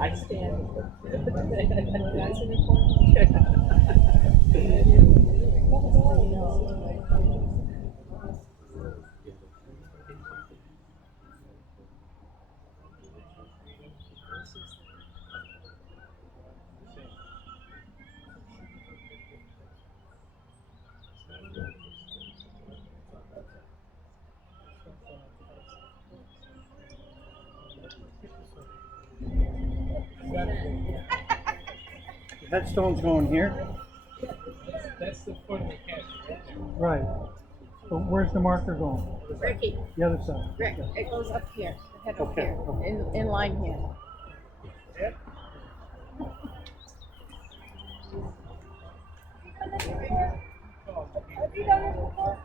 I stand. That's an important. The headstone's going here. That's the foot of the castle. Right. But where's the marker going? Ricky, The other side. Rick, it goes up here. Head up Okay, here. okay. In line here. Yep. Have you done it before?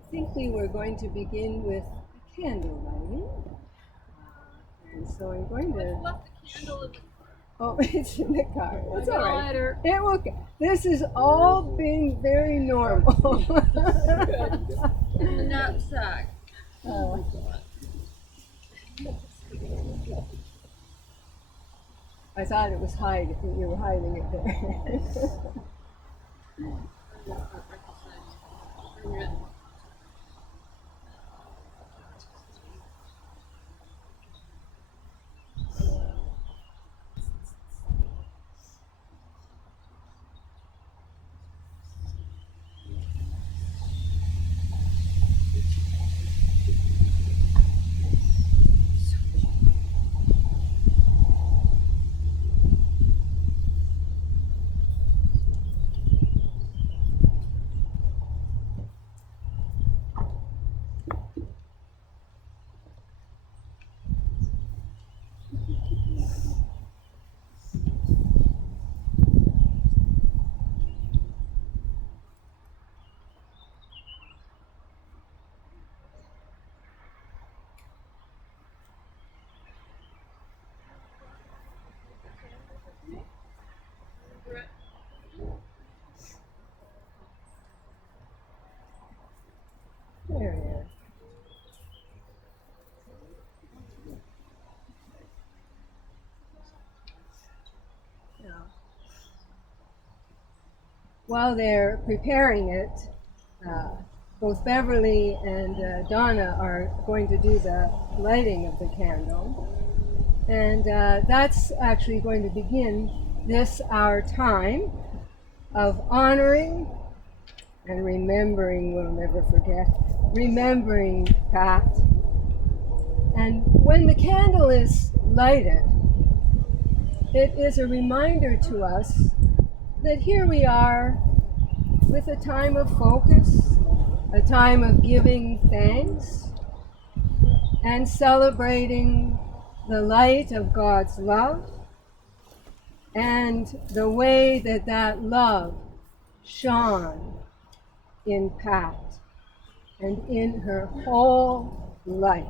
I think we were going to begin with candle lighting. And so I'm going to. Left the candle in the Oh, it's in the car. It's all right. lighter. It will. This is all being very normal. In the knapsack. I thought it was hiding. You were hiding it there. There it is. Yeah. While they're preparing it, both Beverly and Donna are going to do the lighting of the candle. And that's actually going to begin this our time of honoring and remembering, we'll never forget, remembering Pat. And when the candle is lighted, it is a reminder to us that here we are with a time of focus, a time of giving thanks and celebrating the light of God's love and the way that that love shone in Pat and in her whole life.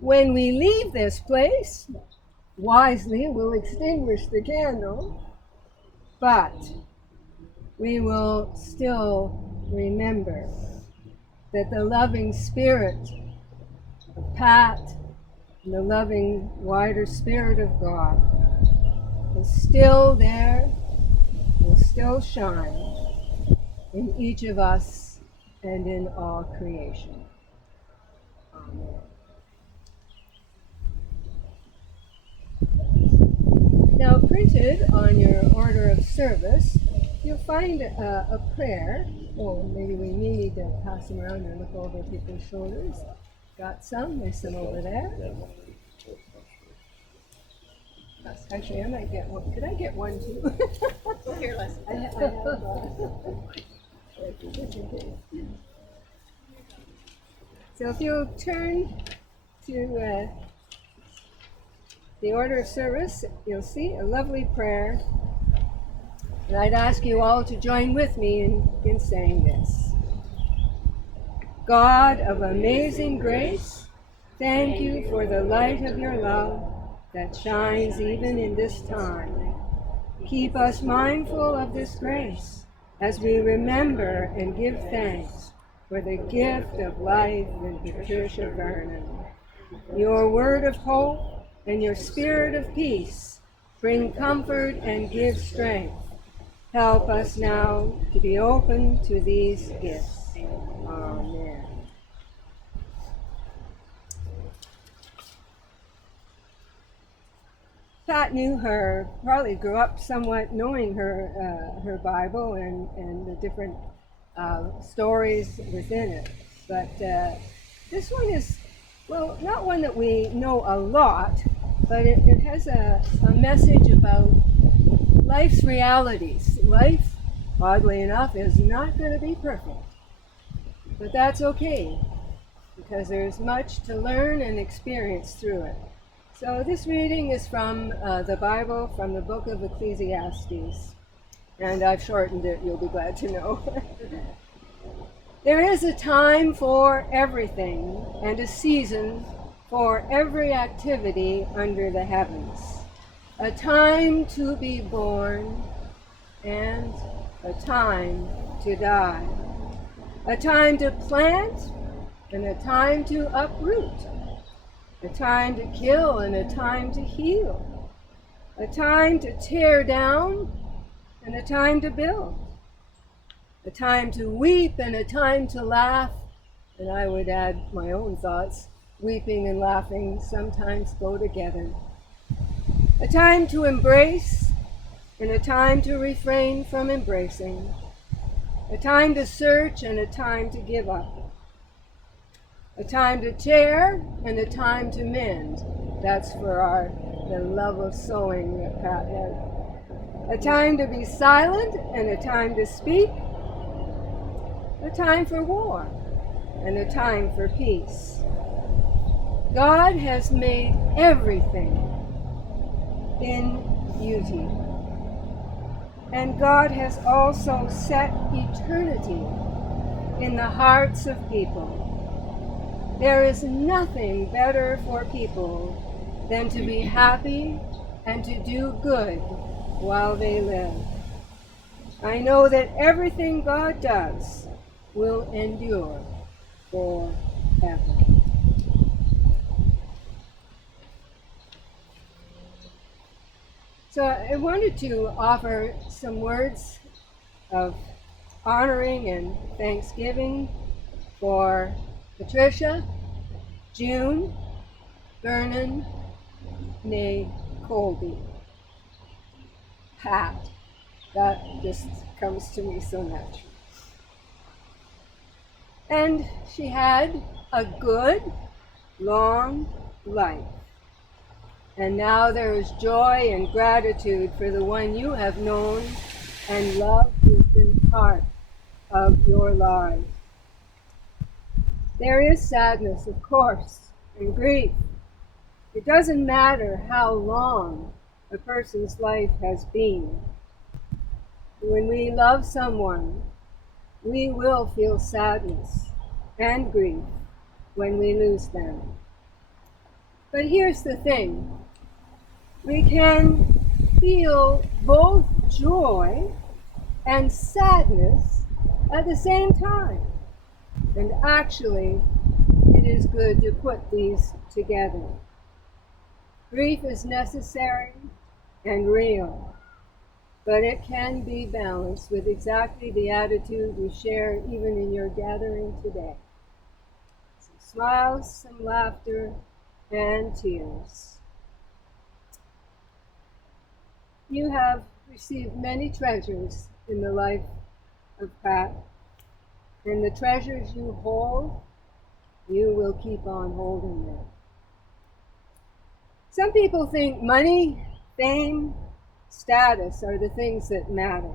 When we leave this place, wisely we'll extinguish the candle, but we will still remember that the loving spirit of Pat and the loving wider spirit of God is still there, will still shine in each of us and in all creation. Amen. Now, printed on your order of service, you'll find a prayer. Oh, maybe we need to pass them around and look over people's shoulders. Got some? There's some over there. Actually, I might get one. Could I get one too? Here, let's. I have just in case. So if you'll turn to the order of service, you'll see a lovely prayer. And I'd ask you all to join with me in saying this. God of amazing grace, thank you for the light of your love that shines even in this time. Keep us mindful of this grace as we remember and give thanks for the gift of life in Patricia Vernon. Your word of hope and your spirit of peace bring comfort and give strength. Help us now to be open to these gifts. Amen. Pat knew her, probably grew up somewhat knowing her Bible and the different stories within it. But this one is, well, not one that we know a lot, but it has a message about life's realities. Life, oddly enough, is not going to be perfect. But that's okay, because there's much to learn and experience through it. So this reading is from the Bible, from the book of Ecclesiastes. And I've shortened it, you'll be glad to know. There is a time for everything, and a season for every activity under the heavens. A time to be born, and a time to die. A time to plant, and a time to uproot. A time to kill, and a time to heal. A time to tear down, and a time to build. A time to weep, and a time to laugh. And I would add my own thoughts. Weeping and laughing sometimes go together. A time to embrace, and a time to refrain from embracing. A time to search, and a time to give up. A time to tear, and a time to mend. That's for the love of sewing that Pat had. A time to be silent, and a time to speak. A time for war, and a time for peace. God has made everything in beauty. And God has also set eternity in the hearts of people. There is nothing better for people than to be happy and to do good while they live. I know that everything God does will endure forever. So I wanted to offer some words of honoring and thanksgiving for Patricia, June, Vernon, nay, Colby, Pat. That just comes to me so naturally. And she had a good, long life. And now there is joy and gratitude for the one you have known and loved who has been part of your lives. There is sadness, of course, and grief. It doesn't matter how long a person's life has been. When we love someone, we will feel sadness and grief when we lose them. But here's the thing. We can feel both joy and sadness at the same time. And actually, it is good to put these together. Grief is necessary and real, but it can be balanced with exactly the attitude you share even in your gathering today. Some smiles, some laughter, and tears. You have received many treasures in the life of Pat, and the treasures you hold, you will keep on holding them. Some people think money, fame, status are the things that matter.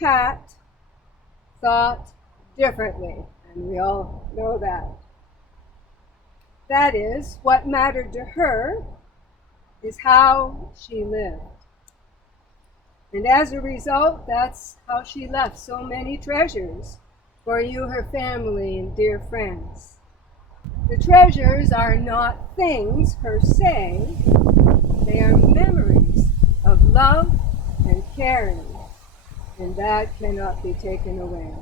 Pat thought differently, and we all know that. That is, what mattered to her is how she lived. And as a result, that's how she left so many treasures for you, her family, and dear friends. The treasures are not things per se, they are memories of love and caring, and that cannot be taken away.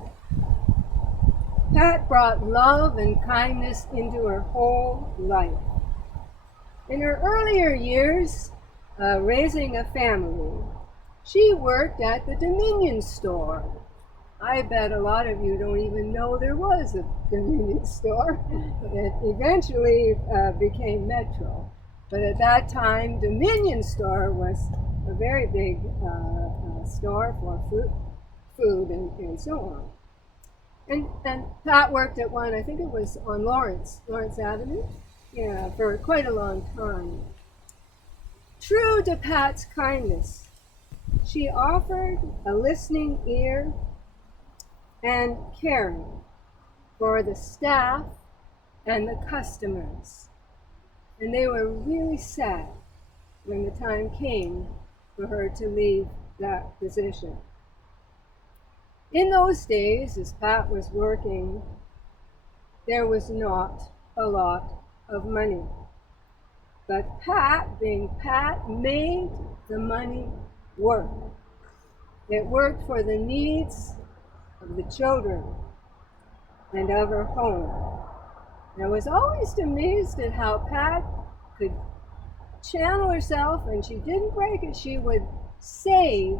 Pat brought love and kindness into her whole life. In her earlier years, raising a family, she worked at the Dominion store. I bet a lot of you don't even know there was a convenience store. It eventually became Metro. But at that time, Dominion store was a very big store for food and so on. And Pat worked at one, I think it was on Lawrence Avenue, for quite a long time. True to Pat's kindness, she offered a listening ear and caring for the staff and the customers. And they were really sad when the time came for her to leave that position. In those days, as Pat was working, there was not a lot of money. But Pat, being Pat, made the money work. It worked for the needs of the children and of her home. And I was always amazed at how Pat could channel herself, and she didn't break it. She would save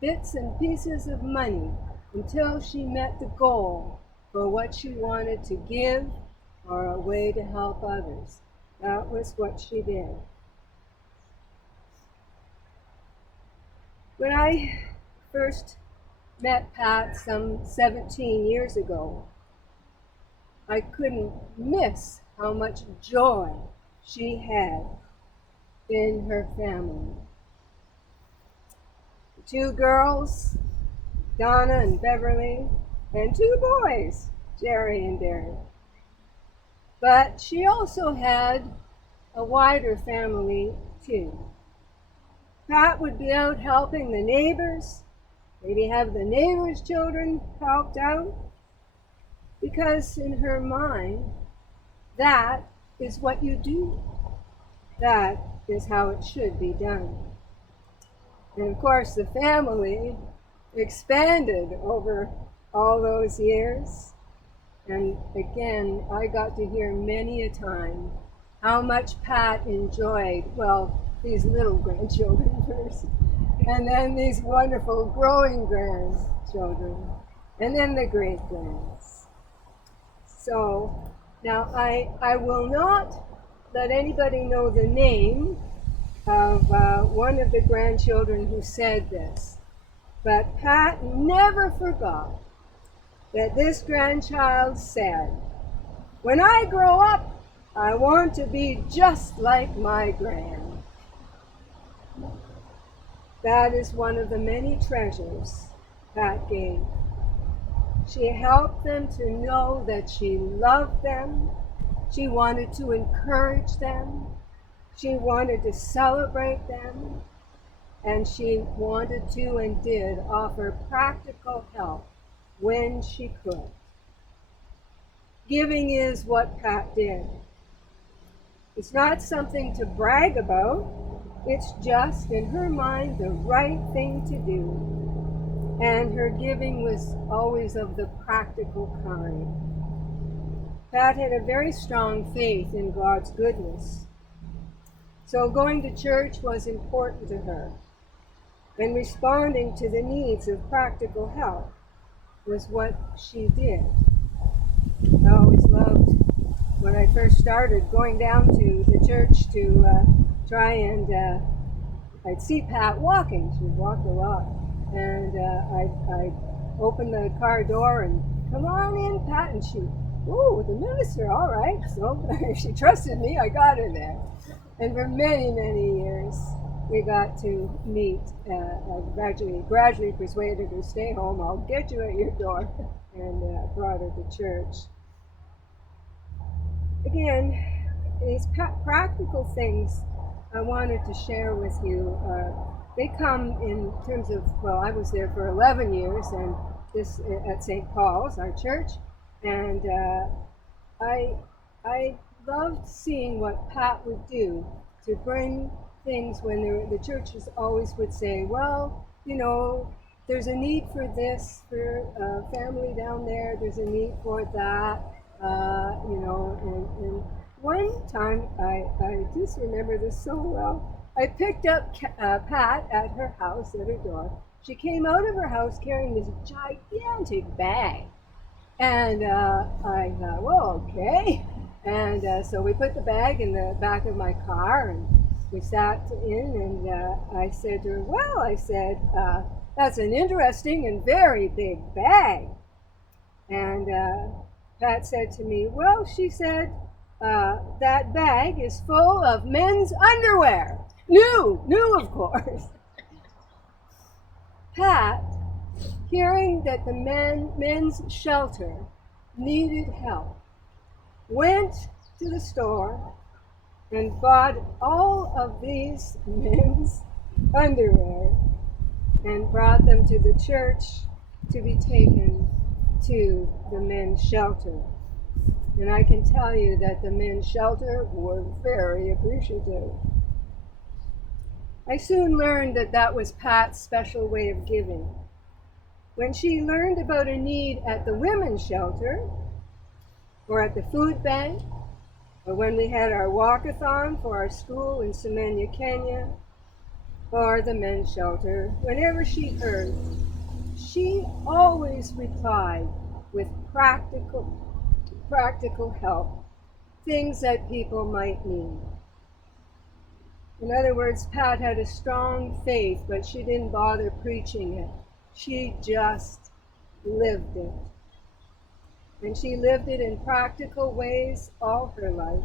bits and pieces of money until she met the goal for what she wanted to give or a way to help others. That was what she did. When I first met Pat some 17 years ago, I couldn't miss how much joy she had in her family. The two girls, Donna and Beverly, and two boys, Jerry and Derek. But she also had a wider family too. Pat would be out helping the neighbors, maybe have the neighbors' children helped out, because in her mind, that is what you do. That is how it should be done. And of course, the family expanded over all those years. And again, I got to hear many a time how much Pat enjoyed, well, these little grandchildren first, and then these wonderful growing grandchildren, and then the great-grands. So now I will not let anybody know the name of one of the grandchildren who said this, but Pat never forgot that this grandchild said, "When I grow up, I want to be just like my grand." That is one of the many treasures Pat gave. She helped them to know that she loved them. She wanted to encourage them. She wanted to celebrate them, and she wanted to and did offer practical help when she could. Giving is what Pat did. It's not something to brag about. It's just, in her mind, the right thing to do. And her giving was always of the practical kind. Pat had a very strong faith in God's goodness. So going to church was important to her. And responding to the needs of practical help was what she did. I always loved when I first started going down to the church to try and I'd see Pat walking. She walked a lot. And I'd open the car door and, come on in, Pat. And she, oh, the minister, all right. So if she trusted me, I got her there. And for many, many years, we got to meet. I gradually persuaded her to stay home. I'll get you at your door. And brought her to church. Again, these practical things I wanted to share with you. They come in terms of, well, I was there for 11 years, and this at St. Paul's, our church, and I loved seeing what Pat would do to bring things when the churches always would say, well, you know, there's a need for this for a family down there. There's a need for that, you know. And one time, I just remember this so well. I picked up Pat at her house, at her door. She came out of her house carrying this gigantic bag. And I thought, well, okay. And so we put the bag in the back of my car, and we sat in, and I said to her, well, I said, that's an interesting and very big bag. And Pat said to me, well, she said, that bag is full of men's underwear. New, of course. Pat, hearing that the men's shelter needed help, went to the store and bought all of these men's underwear and brought them to the church to be taken to the men's shelter. And I can tell you that the men's shelter were very appreciative. I soon learned that that was Pat's special way of giving. When she learned about a need at the women's shelter, or at the food bank, or when we had our walkathon for our school in Semenya, Kenya, or the men's shelter, whenever she heard, she always replied with practical help, things that people might need. In other words, Pat had a strong faith, but she didn't bother preaching it. She just lived it. And she lived it in practical ways all her life,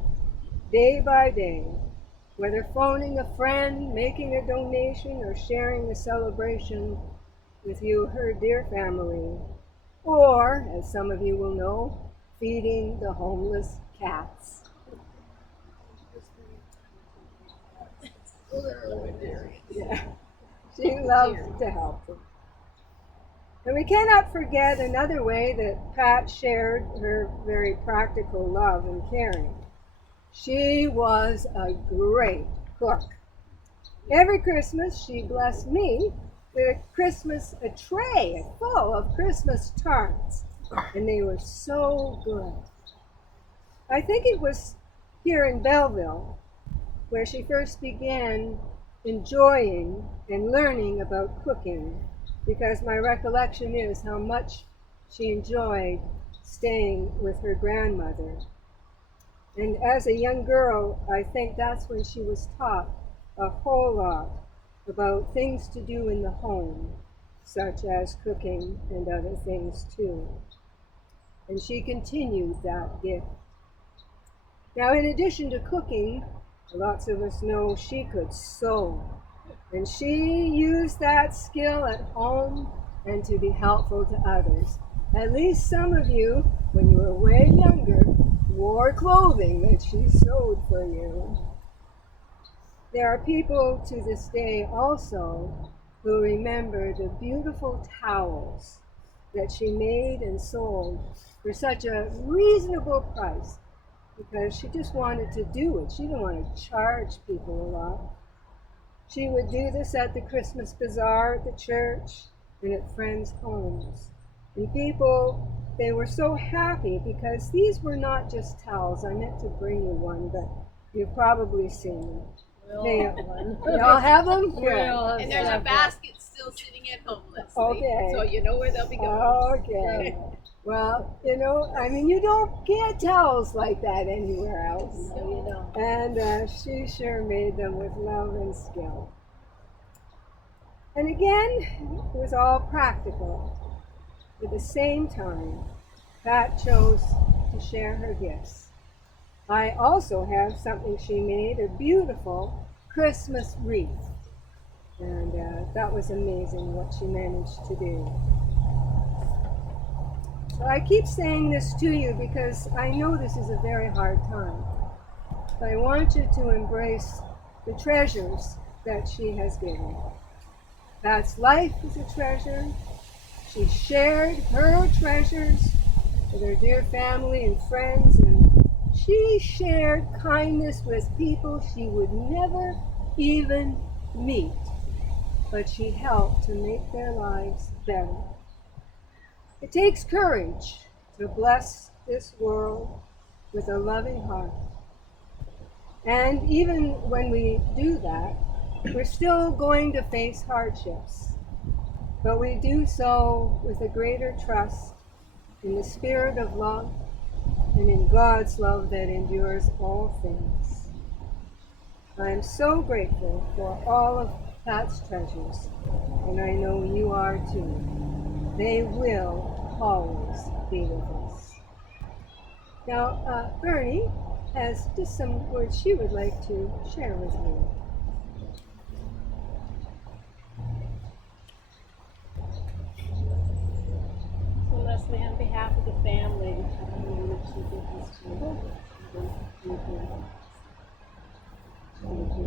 day by day, whether phoning a friend, making a donation, or sharing a celebration with you, her dear family, or, as some of you will know, feeding the homeless cats. Yeah, she loved to help them. And we cannot forget another way that Pat shared her very practical love and caring. She was a great cook. Every Christmas, she blessed me with a tray full of Christmas tarts, and they were so good. I think it was here in Belleville where she first began enjoying and learning about cooking, because my recollection is how much she enjoyed staying with her grandmother. And as a young girl, I think that's when she was taught a whole lot about things to do in the home, such as cooking and other things too. And she continued that gift. Now, in addition to cooking, lots of us know she could sew. And she used that skill at home and to be helpful to others. At least some of you, when you were way younger, wore clothing that she sewed for you. There are people to this day also who remember the beautiful towels that she made and sold for such a reasonable price because she just wanted to do it. She didn't want to charge people a lot. She would do this at the Christmas bazaar, at the church, and at friends' homes. And people, they were so happy because these were not just towels. I meant to bring you one, but you've probably seen them. They all have them? Good. And there's a basket still sitting at homeless. Okay. So you know where they'll be going. Okay. Well, I mean, you don't get towels like that anywhere else. So you know. And she sure made them with love and skill. And again, it was all practical. At the same time, Pat chose to share her gifts. I also have something she made, a beautiful Christmas wreath. And that was amazing what she managed to do. So I keep saying this to you because I know this is a very hard time. But I want you to embrace the treasures that she has given. Pat's life is a treasure. She shared her treasures with her dear family and friends, and she shared kindness with people she would never even meet, but she helped to make their lives better. It takes courage to bless this world with a loving heart. And even when we do that, we're still going to face hardships, but we do so with a greater trust in the spirit of love and in God's love that endures all things. I am so grateful for all of Pat's treasures, and I know you are too. They will always be with us. Now, Bernie has just some words she would like to share with you. So Leslie, on behalf of the family, I wanted to give this to you. Thank you.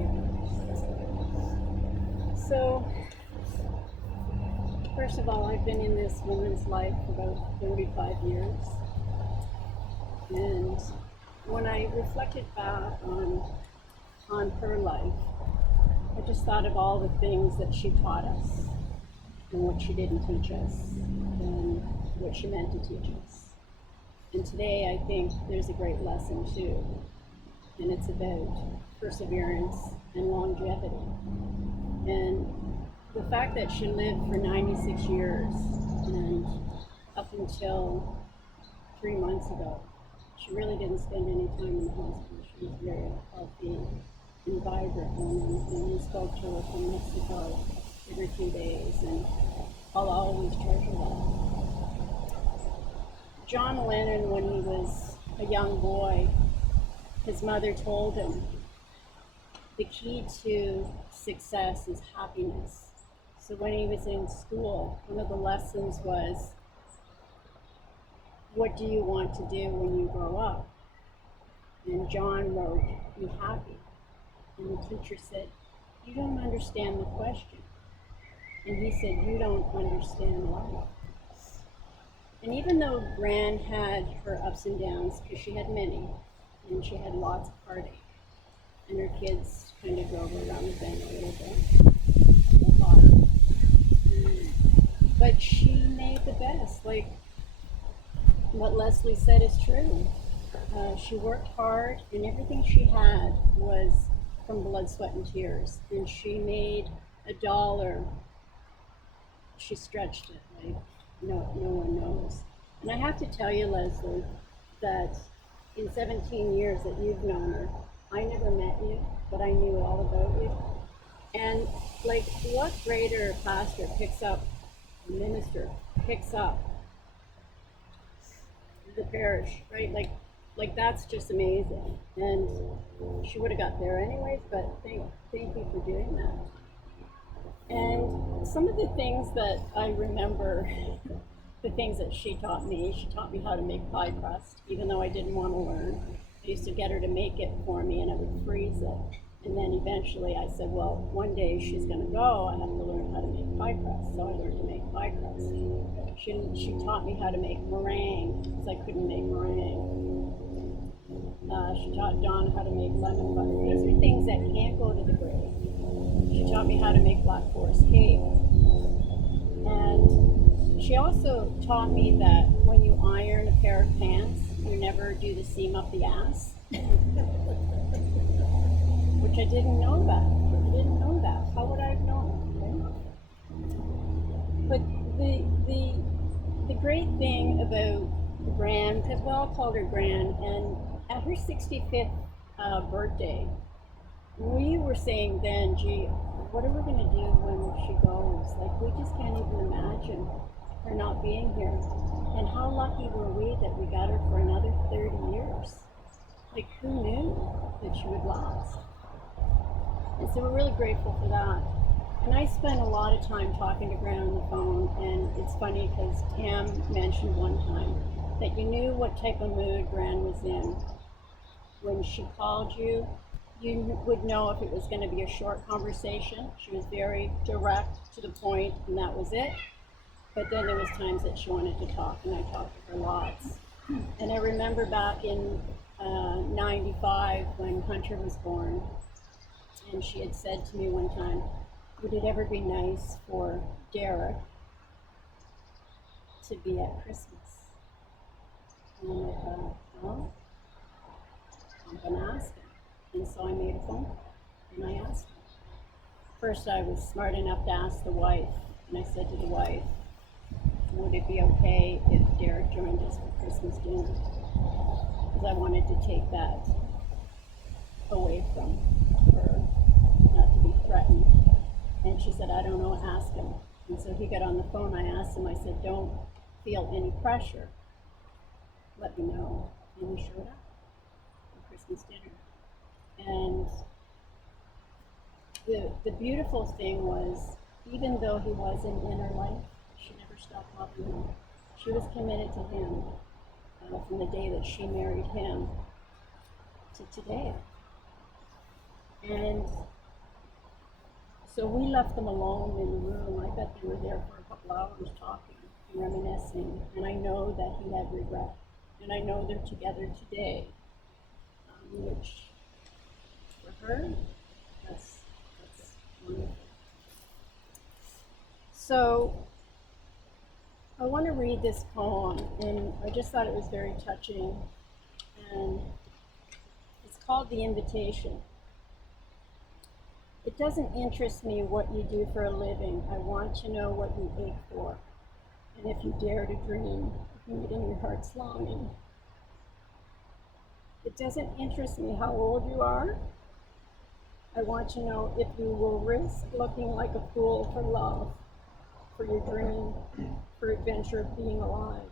So, first of all, I've been in this woman's life for about 35 years. And when I reflected back on her life, I just thought of all the things that she taught us and what she didn't teach us and what she meant to teach us. And today I think there's a great lesson too, and it's about perseverance and longevity. And the fact that she lived for 96 years and up until 3 months ago, she really didn't spend any time in the hospital. She was very healthy and vibrant and we spoke to her from Mexico every few days, and I'll always treasure that. John Lennon, when he was a young boy, his mother told him the key to success is happiness. So when he was in school, one of the lessons was, what do you want to do when you grow up? And John wrote, be happy. And the teacher said, you don't understand the question. And he said, you don't understand life. And even though Gran had her ups and downs, because she had many, and she had lots of heartache, and her kids kind of drove her around the bend a little bit, a lot. But she made the best. Like what Leslie said is true. She worked hard, and everything she had was from blood, sweat, and tears. And she made $1. She stretched it like no one knows. And I have to tell you, Leslie, that in 17 years that you've known her, I never met you, but I knew all about you. And like, what greater pastor picks up, minister picks up the parish, right? Like that's just amazing. And she would have got there anyways, but thank you for doing that. And some of the things that I remember, the things that she taught me how to make pie crust, even though I didn't want to learn. I used to get her to make it for me, and I would freeze it. And then eventually I said, well, one day she's going to go, I have to learn how to make pie crust. So I learned to make pie crust. She taught me how to make meringue, because I couldn't make meringue. She taught Dawn how to make lemon butter. These are things that can't go to the grave. She taught me how to make Black Forest cake. And she also taught me that when you iron a pair of pants, you never do the seam up the ass. Which I didn't know that. I didn't know that. How would I have known? Right? But the great thing about Gran, because we all called her Gran, and at her 65th birthday, we were saying then, gee, what are we going to do when she goes? Like, we just can't even imagine her not being here. And how lucky were we that we got her for another 30 years? Like, who knew that she would last? And so we're really grateful for that. And I spent a lot of time talking to Gran on the phone, and it's funny because Tam mentioned one time that you knew what type of mood Gran was in. When she called you, you would know if it was going to be a short conversation. She was very direct, to the point, and that was it. But then there was times that she wanted to talk, and I talked to her lots. And I remember back in 95 when Hunter was born, and she had said to me one time, would it ever be nice for Derek to be at Christmas? And I thought, well, I'm going to ask him. And so I made a phone call, and I asked him. First, I was smart enough to ask the wife, and I said to the wife, would it be okay if Derek joined us for Christmas dinner? Because I wanted to take that away from her, not to be threatened. And she said, I don't know, ask him. And so he got on the phone, I asked him, I said, don't feel any pressure. Let me know. And he showed up for Christmas dinner. And the beautiful thing was, even though he was in inner life, she never stopped loving him. She was committed to him from the day that she married him to today. And so we left them alone in the room. I bet they were there for a couple hours talking and reminiscing. And I know that he had regret. And I know they're together today, which for her, that's wonderful. So I want to read this poem, and I just thought it was very touching. And it's called The Invitation. It doesn't interest me what you do for a living. I want to know what you ache for. And if you dare to dream, meeting your heart's longing. It doesn't interest me how old you are. I want to know if you will risk looking like a fool for love, for your dream, for adventure of being alive.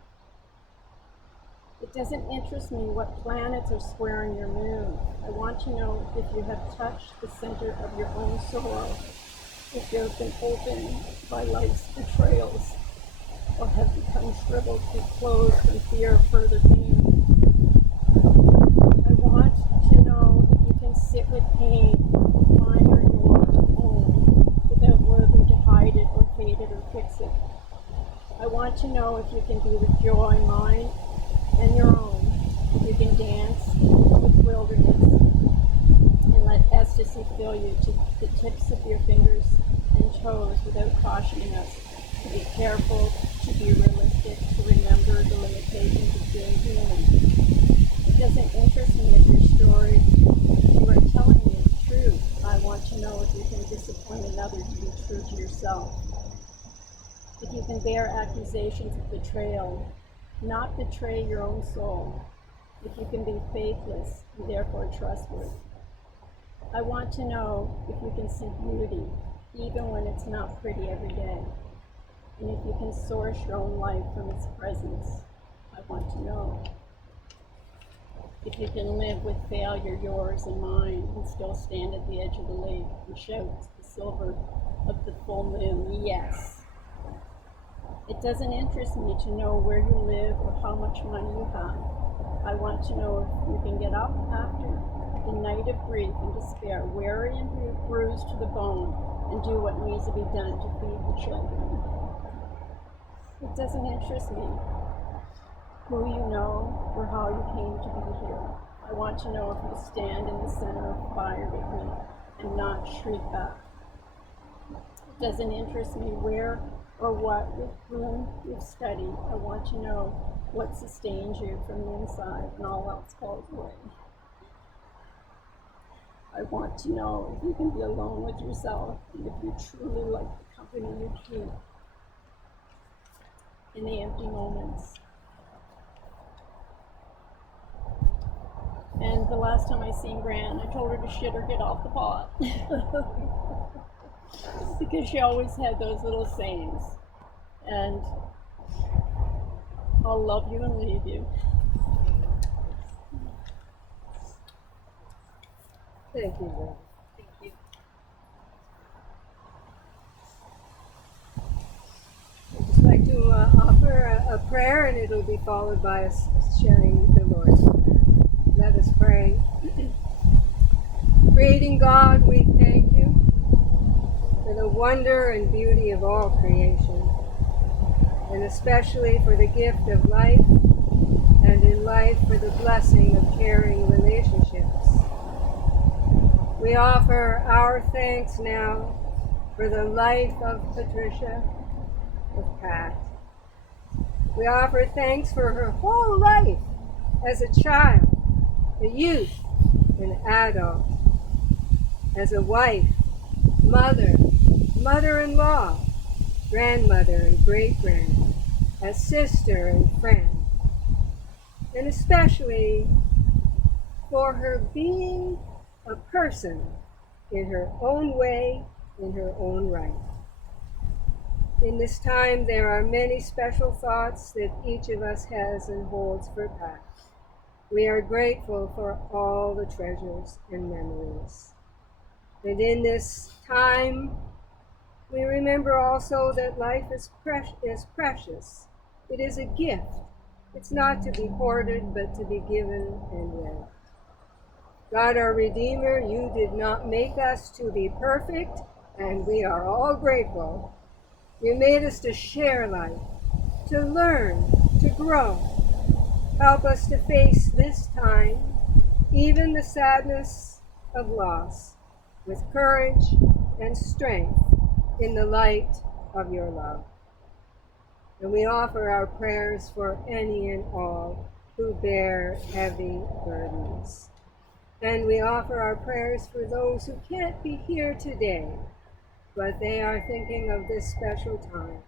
It doesn't interest me what planets are squaring your moon. I want to know if you have touched the center of your own soul, if you have been opened by life's betrayals, or have become shriveled and closed in fear of further pain. I want to know if you can sit with pain, mine or your own, without working to hide it or fade it or fix it. I want to know if you can be with joy, mine and your own, if you can dance with wilderness and let ecstasy fill you to the tips of your fingers and toes without cautioning us to be careful, to be realistic, to remember the limitations of being human. It doesn't interest me if your story you are telling me is true. I want to know if you can disappoint another to be true to yourself. If you can bear accusations of betrayal, not betray your own soul. If you can be faithless and therefore trustworthy. I want to know if you can see beauty, even when it's not pretty every day. And if you can source your own life from its presence. I want to know. If you can live with failure, yours and mine, and still stand at the edge of the lake and shout the silver of the full moon, yes. It doesn't interest me to know where you live or how much money you have. I want to know if you can get up after the night of grief and despair, weary and bruised to the bone, and do what needs to be done to feed the children. It doesn't interest me who you know or how you came to be here. I want to know if you stand in the center of fire with me and not shriek back. It doesn't interest me where or what with whom you've studied. I want to know what sustains you from the inside and all else falls away. I want to know if you can be alone with yourself and if you truly like the company you keep in the empty moments. And the last time I seen Gran, I told her to shit or get off the pot. Because she always had those little sayings. And I'll love you and leave you. Thank you, Lord. Thank you. I'd just like to offer a prayer, and it'll be followed by us sharing the Lord's Prayer. Let us pray. Creating God, we thank you for the wonder and beauty of all creation, and especially for the gift of life, and in life for the blessing of caring relationships. We offer our thanks now for the life of Patricia, of Pat. We offer thanks for her whole life as a child, a youth, an adult, as a wife, mother, mother-in-law, grandmother and great-grand, as sister and friend, and especially for her being a person in her own way, in her own right. In this time, there are many special thoughts that each of us has and holds for Pat. We are grateful for all the treasures and memories. And in this time, we remember also that life is precious. It is a gift. It's not to be hoarded, but to be given and read. God, our Redeemer, you did not make us to be perfect, and we are all grateful. You made us to share life, to learn, to grow. Help us to face this time, even the sadness of loss, with courage and strength in the light of your love. And we offer our prayers for any and all who bear heavy burdens. And we offer our prayers for those who can't be here today, but they are thinking of this special time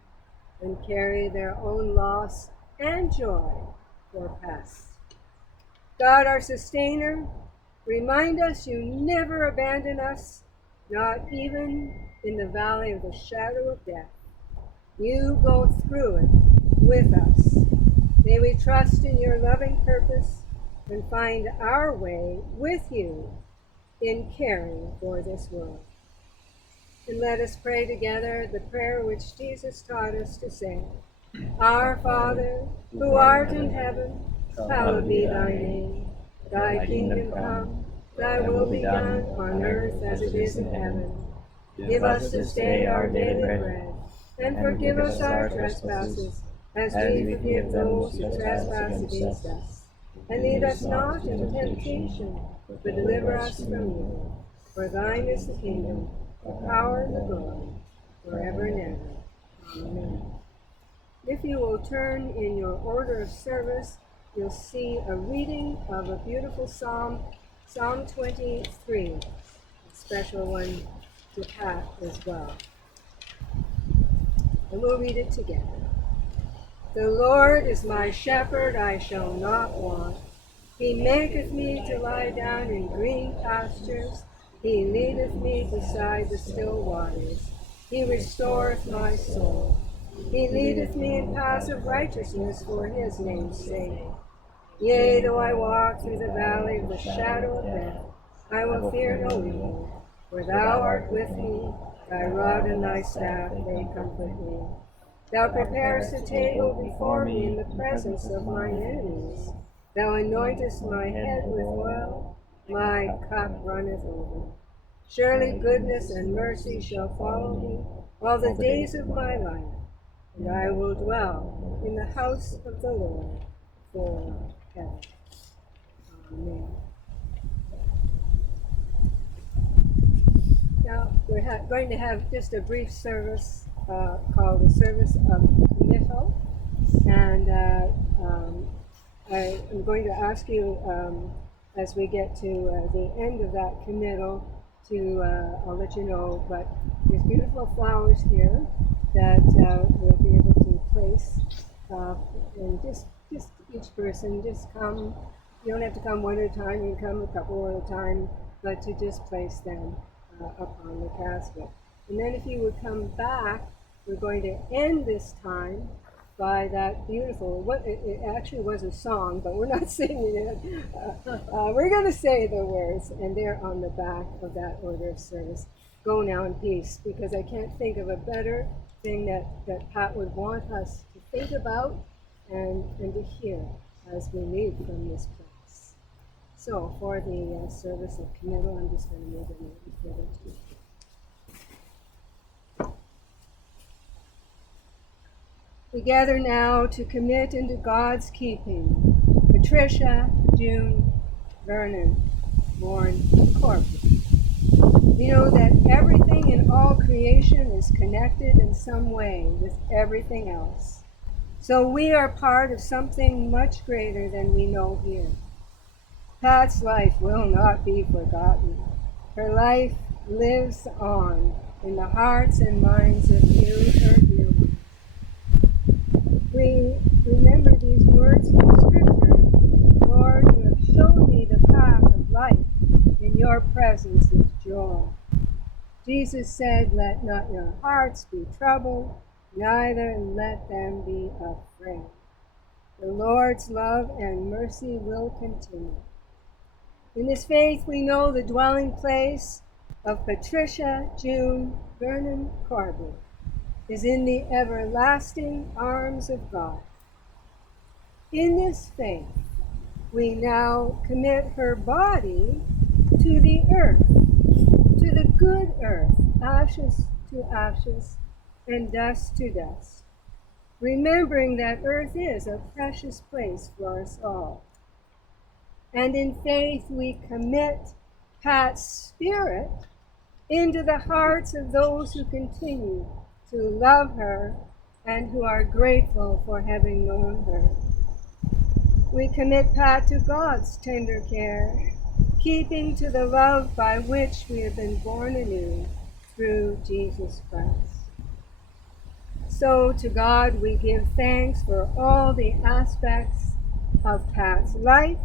and carry their own loss and joy for past. God, our sustainer, remind us you never abandon us, not even in the valley of the shadow of death. You go through it with us. May we trust in your loving purpose and find our way with you in caring for this world. And let us pray together the prayer which Jesus taught us to say. Our Father, who art in heaven, hallowed be thy name. Thy kingdom come, thy will be done on earth as it is in heaven. Give us this day our daily bread, and forgive us our trespasses, as we forgive those who trespass against us. And lead us not into temptation, but deliver us from evil. For thine is the kingdom, the power, and the glory, forever and ever. Amen. If you will turn in your order of service, you'll see a reading of a beautiful psalm, Psalm 23, a special one to Pat as well. And we'll read it together. The Lord is my shepherd, I shall not want. He maketh me to lie down in green pastures. He leadeth me beside the still waters. He restoreth my soul. He leadeth me in paths of righteousness for his name's sake. Yea, though I walk through the valley of the shadow of death, I will fear no evil, for thou art with me, thy rod and thy staff, they comfort me. Thou preparest a table before me in the presence of mine enemies. Thou anointest my head with oil, My cup runneth over. Surely goodness and mercy shall follow me all the days of my life, and I will dwell in the house of the Lord forever. Amen. Now, we're going to have just a brief service called the Service of Committal. And I am going to ask you, as we get to the end of that committal, I'll let you know, but there's beautiful flowers here that we'll be able to place. And just each person, just come. You don't have to come one at a time, you can come a couple at a time, but to just place them upon the casket. And then if you would come back, we're going to end this time by that beautiful, it actually was a song, but we're not singing it. We're going to say the words, and they're on the back of that order of service. Go now in peace, because I can't think of a better thing that Pat would want us to think about and to hear as we leave from this place. So for the service of committal, I'm just going to move it a little bit. We gather now to commit into God's keeping Patricia June Vernon, born Corbin. We know that everything in all creation is connected in some way with everything else. So we are part of something much greater than we know here. Pat's life will not be forgotten. Her life lives on in the hearts and minds of you, her dear ones. We remember these words from Scripture. Lord, you have shown me the path of life. In your presence is joy. Jesus said, let not your hearts be troubled, neither let them be afraid. The Lord's love and mercy will continue. In this faith, we know the dwelling place of Patricia June Vernon Corbin is in the everlasting arms of God. In this faith, we now commit her body to the earth, to the good earth, ashes to ashes, and dust to dust, remembering that earth is a precious place for us all. And in faith, we commit Pat's spirit into the hearts of those who continue to love her and who are grateful for having known her. We commit Pat to God's tender care, keeping to the love by which we have been born anew through Jesus Christ. So to God we give thanks for all the aspects of Pat's life,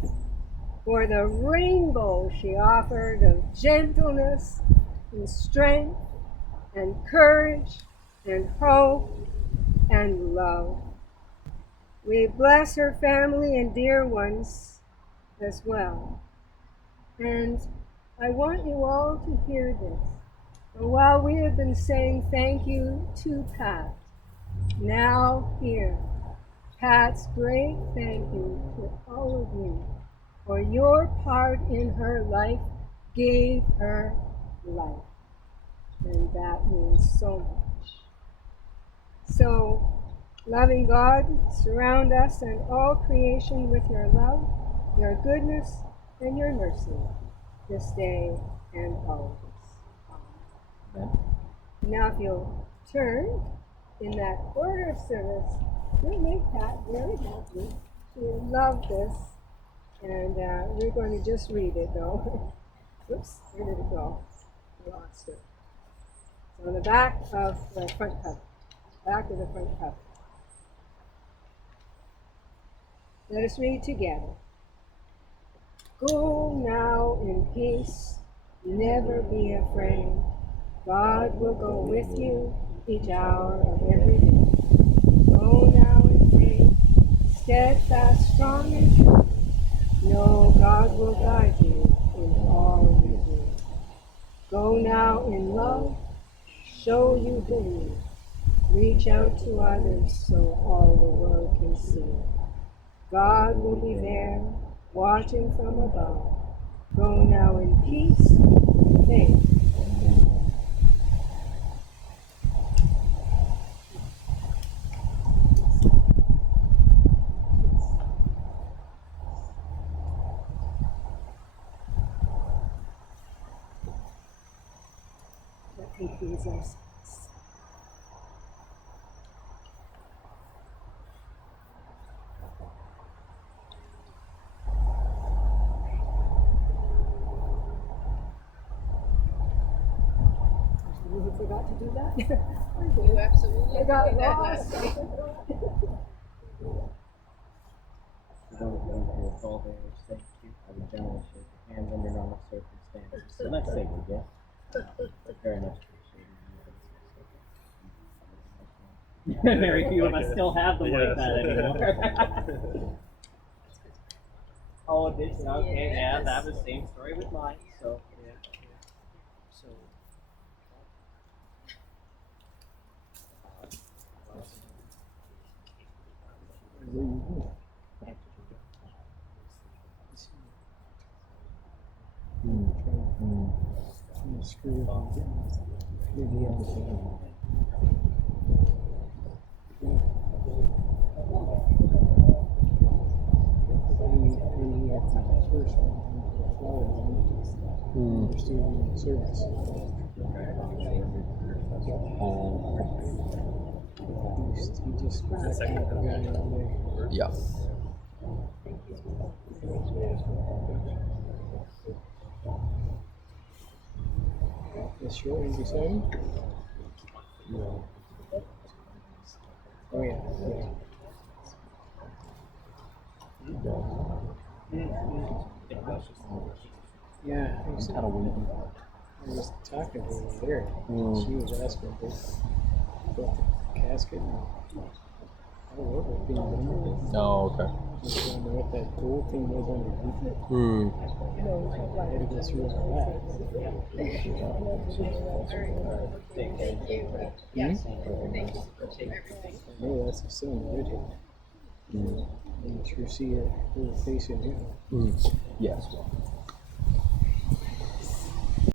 for the rainbow she offered of gentleness and strength and courage and hope and love. We bless her family and dear ones as well. And I want you all to hear this. And while we have been saying thank you to Pat, now hear Pat's great thank you to all of you for your part in her life gave her life. And that means so much. So, loving God, surround us and all creation with your love, your goodness, and your mercy this day and always. Amen. Now, if you'll turn in that order of service, we'll make Pat very happy. She will love this. And we're going to just read it, though. Oops, where did it go? I lost it. So on the back of the front cover. Back of the front cover. Let us read together. Go now in peace, never be afraid. God will go with you each hour of every day. Go now in faith, steadfast, strong, and true. Know God will guide you in all you do. Go now in love, show you believe. Reach out to others so all the world can see. God will be there, watching from above. Go now in peace and faith. That concludes our service. We forgot to do that. You absolutely I got did that lost. last week. All there is thank you. I would generally shake your hands under normal circumstances. So let's say we get. Very much appreciated. Very few of us still have them like that anymore. Oh, this okay, yeah, that was same story with mine. So yeah. So Yeah. This your easy setting? Oh yeah. Yeah, I was talking to her there. She was asking about the casket and how it was being done. Oh, okay. Just wondering what that gold thing was underneath it. I had to go through all that. Thank you. Yes. Thank you for everything. I know that's the same right here. You sure see her face in here. Yes.